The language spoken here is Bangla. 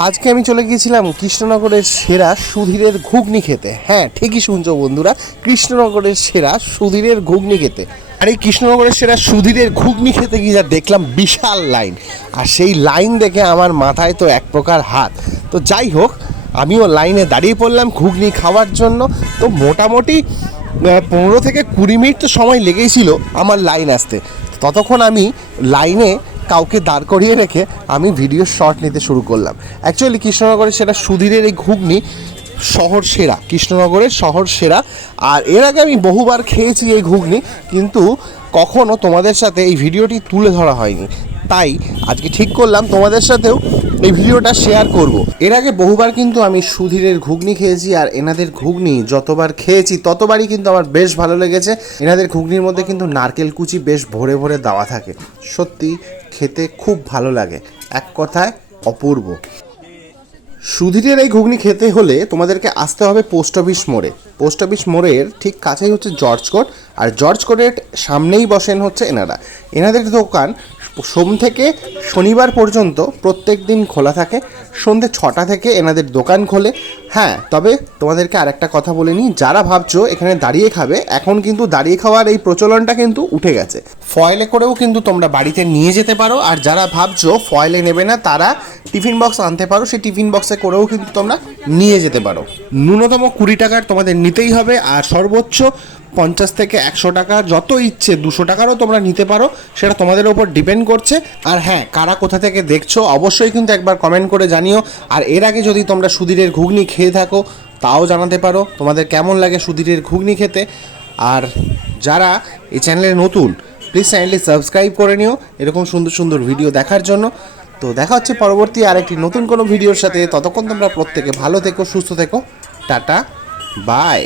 আজকে আমি চলে গিয়েছিলাম কৃষ্ণনগরের সেরা সুধীরের ঘুগনি খেতে। হ্যাঁ ঠিকই শুনছো বন্ধুরা, কৃষ্ণনগরের সেরা সুধীরের ঘুগনি খেতে। আর এই কৃষ্ণনগরের সেরা সুধীরের ঘুগনি খেতে গিয়ে যা দেখলাম বিশাল লাইন। আর সেই লাইন দেখে আমার মাথায় তো এক প্রকার হাত। তো যাই হোক, আমিও লাইনে দাঁড়িয়ে পড়লাম ঘুগনি খাওয়ার জন্য। তো মোটামুটি পনেরো থেকে কুড়ি মিনিট তো সময় লেগেই ছিল আমার লাইন আসতে। ততক্ষণ আমি লাইনে কাউকে দাঁড় করিয়ে রেখে আমি ভিডিও শর্ট নিতে শুরু করলাম। অ্যাকচুয়ালি কৃষ্ণনগরের সেটা সুধীরের এই ঘুগনি শহর সেরা, কৃষ্ণনগরের শহর সেরা। আর এর আগে আমি বহুবার খেয়েছি এই ঘুগনি, কিন্তু কখনো তোমাদের সাথে এই ভিডিওটি তুলে ধরা হয়নি। তাই আজকে ঠিক করলাম, তোমাদের সাথেও এই ভিডিওটা শেয়ার করব। এর আগে বহুবার কিন্তু আমি সুধীরের ঘুগনি খেয়েছি আর এনাদের ঘুগনি যতবার খেয়েছি ততবারই কিন্তু আমার বেশ ভালো লেগেছে। এনাদের ঘুগনির মধ্যে কিন্তু নারকেল কুচি বেশ ভরে ভরে দেওয়া থাকে। সত্যি খেতে খুব ভালো লাগে। এক কথায় অপূর্ব। সুধীরের এই ঘুগনি খেতে হলে তোমাদেরকে আসতে হবে পোস্ট অফিস মোড়ে। পোস্ট অফিস মোড়ের ঠিক কাছেই হচ্ছে জর্জ আর জর্জ কোর্টের সামনেই বসেন হচ্ছে এনারা। এনাদের দোকান সোম থেকে শনিবার পর্যন্ত প্রত্যেক দিন খোলা থাকে। সন্ধ্যে ছটা থেকে এনাদের দোকান খোলে। হ্যাঁ তবে তোমাদেরকে আরেকটা কথা বলে নিই। যারা ভাবছ এখানে দাঁড়িয়ে খাবে, এখন কিন্তু দাঁড়িয়ে খাওয়ার এই প্রচলনটা কিন্তু উঠে গেছে। ফয়েলে করেও কিন্তু তোমরা বাড়িতে নিয়ে যেতে পারো। আর যারা ভাবছ ফয়েলে নেবে না, তারা টিফিন বক্স আনতে পারো। সেই টিফিন বক্সে করেও কিন্তু তোমরা নিয়ে যেতে পারো। ন্যূনতম কুড়ি টাকার তোমাদের নিতেই হবে। আর সর্বোচ্চ পঞ্চাশ থেকে একশো টাকা, যত ইচ্ছে দুশো টাকারও তোমরা নিতে পারো, সেটা তোমাদের ওপর ডিপেন্ড করছে। আর হ্যাঁ কারা কোথা থেকে দেখছ, অবশ্যই কিন্তু একবার কমেন্ট করে জানিও। আর এর আগে যদি তোমরা সুধীরের ঘুগনি খেয়ে থাকো, তাও জানাতে পারো তোমাদের কেমন লাগে সুধীরের ঘুগনি খেতে। আর যারা এই চ্যানেলে নতুন প্লিজ চ্যানেলটি সাবস্ক্রাইব করে নিও এরকম সুন্দর সুন্দর ভিডিও দেখার জন্য। তো দেখা হচ্ছে পরবর্তী আরেকটি নতুন কোনো ভিডিওর সাথে। ততক্ষণ তোমরা প্রত্যেকে ভালো থেকো, সুস্থ থেকো। Tata bye